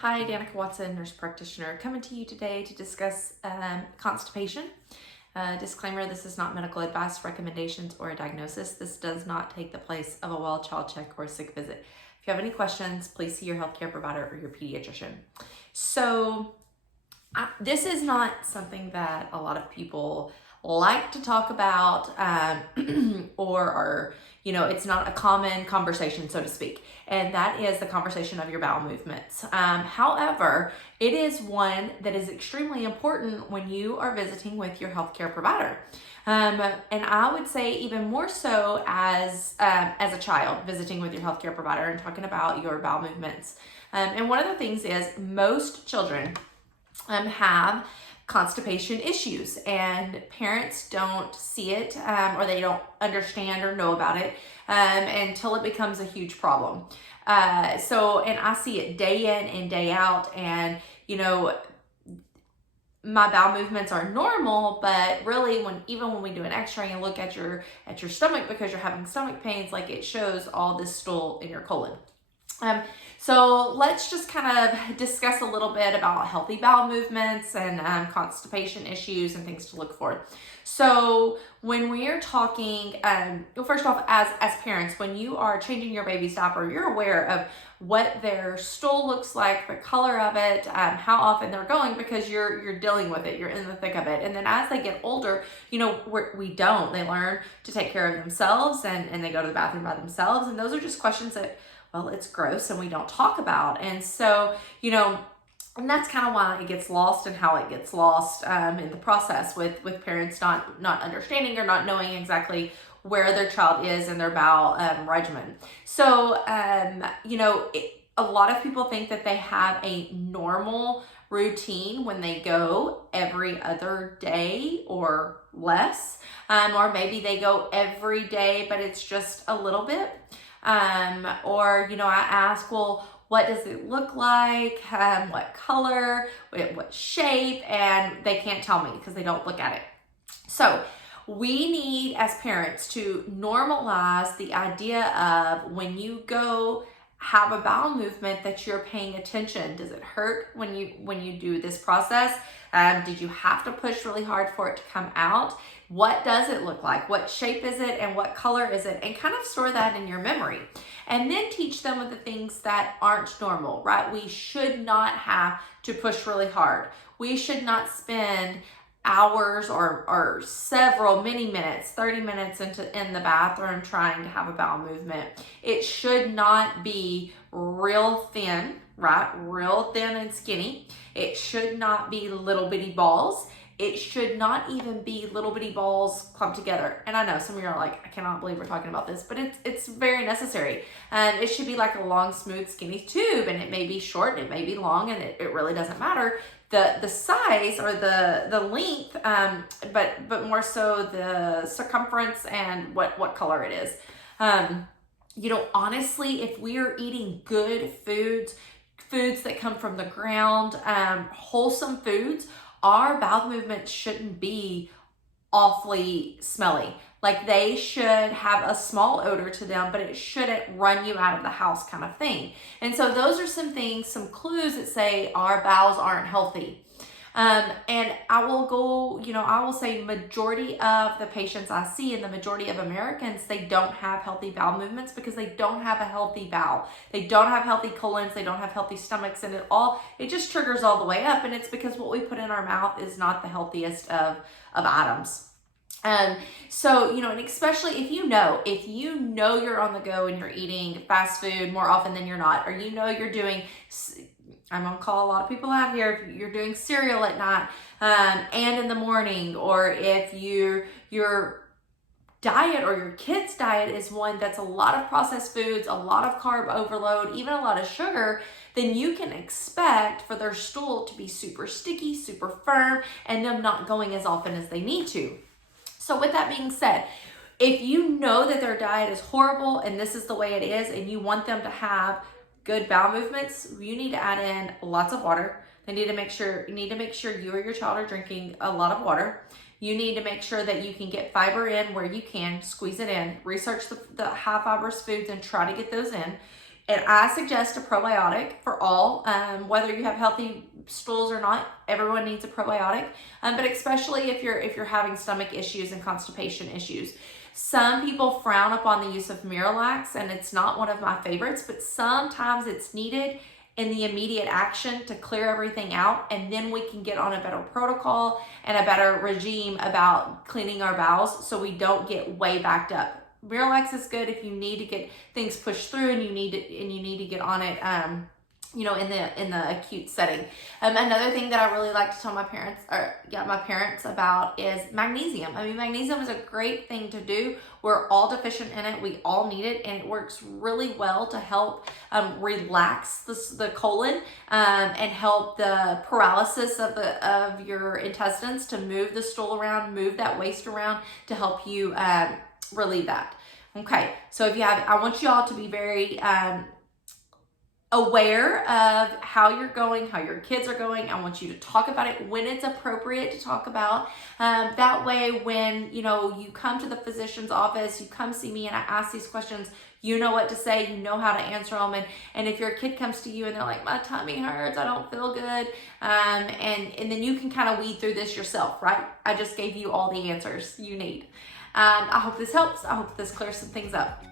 Hi, Danika Watson, nurse practitioner, coming to you today to discuss constipation. Disclaimer, this is not medical advice, recommendations, or a diagnosis. This does not take the place of a well child check or a sick visit. If you have any questions, please see your healthcare provider or your pediatrician. So this is not something that a lot of people like to talk about or are, it's not a common conversation, so to speak. And that is the conversation of your bowel movements. However, it is one that is extremely important when you are visiting with your healthcare provider. And I would say even more so as a child visiting with your healthcare provider and talking about your bowel movements. And one of the things is most children have constipation issues, and parents don't see it or they don't understand or know about it until it becomes a huge problem. And I see it day in and day out, and my bowel movements are normal, but really even when we do an x-ray and look at your stomach because you're having stomach pains, like it shows all this stool in your colon. So let's just kind of discuss a little bit about healthy bowel movements and constipation issues and things to look for. So when we are talking, first off, as parents, when you are changing your baby's diaper, you're aware of what their stool looks like, the color of it, how often they're going, because you're dealing with it, you're in the thick of it. And then as they get older, they learn to take care of themselves and they go to the bathroom by themselves. And those are just questions that, well, it's gross and we don't talk about. And so, and that's kind of why it gets lost and how it gets lost in the process with parents not understanding or not knowing exactly where their child is in their bowel regimen. So, a lot of people think that they have a normal routine when they go every other day or less, or maybe they go every day, but it's just a little bit. I ask, well, what does it look like? What color, what shape? And they can't tell me because they don't look at it. So we need, as parents, to normalize the idea of when you go have a bowel movement that you're paying attention. Does it hurt when you do this process? Did you have to push really hard for it to come out? What does it look like? What shape is it and what color is it? And kind of store that in your memory. And then teach them of the things that aren't normal, right? We should not have to push really hard. We should not spend hours or many minutes, 30 minutes in the bathroom trying to have a bowel movement. It should not be real thin, right? Real thin and skinny. It should not be little bitty balls. It should not even be little bitty balls clumped together. And I know some of you are like, I cannot believe we're talking about this, but it's very necessary. It should be like a long, smooth, skinny tube, and it may be short, it may be long, and it really doesn't matter the size or the length, but more so the circumference and what color it is. Honestly, if we are eating good foods that come from the ground, wholesome foods, our bowel movements shouldn't be awfully smelly. Like, they should have a small odor to them, but it shouldn't run you out of the house kind of thing. And so those are some things, some clues that say our bowels aren't healthy. And I will say majority of the patients I see and the majority of Americans, they don't have healthy bowel movements because they don't have a healthy bowel. They don't have healthy colons. They don't have healthy stomachs, and it just triggers all the way up. And it's because what we put in our mouth is not the healthiest of items. And especially if you know you're on the go and you're eating fast food more often than you're not, or you're doing, I'm gonna call a lot of people out here, if you're doing cereal at night and in the morning, or if your diet or your kids' diet is one that's a lot of processed foods, a lot of carb overload, even a lot of sugar, then you can expect for their stool to be super sticky, super firm, and them not going as often as they need to. So with that being said, if you know that their diet is horrible and this is the way it is, and you want them to have good bowel movements, you need to add in lots of water. You need to make sure you or your child are drinking a lot of water. You need to make sure that you can get fiber in where you can, squeeze it in. Research the high fibrous foods and try to get those in. And I suggest a probiotic for all, whether you have healthy stools or not. Everyone needs a probiotic, but especially if you're having stomach issues and constipation issues. Some people frown upon the use of Miralax, and it's not one of my favorites, but sometimes it's needed in the immediate action to clear everything out, and then we can get on a better protocol and a better regime about cleaning our bowels so we don't get way backed up. Miralax is good if you need to get things pushed through and you need to get on it, in the acute setting. Another thing that I really like to tell my parents about is magnesium. I mean, magnesium is a great thing to do. We're all deficient in it. We all need it, and it works really well to help relax the colon and help the paralysis of your intestines, to move the stool around, move that waste around, to help you relieve that. Okay, so I want you all to be very aware of how you're going, how your kids are going. I want you to talk about it when it's appropriate to talk about. That way, when you come to the physician's office, you come see me and I ask these questions, you know what to say, you know how to answer them. And if your kid comes to you and they're like, my tummy hurts, I don't feel good, and then you can kind of weed through this yourself, right? I just gave you all the answers you need. I hope this helps. I hope this clears some things up.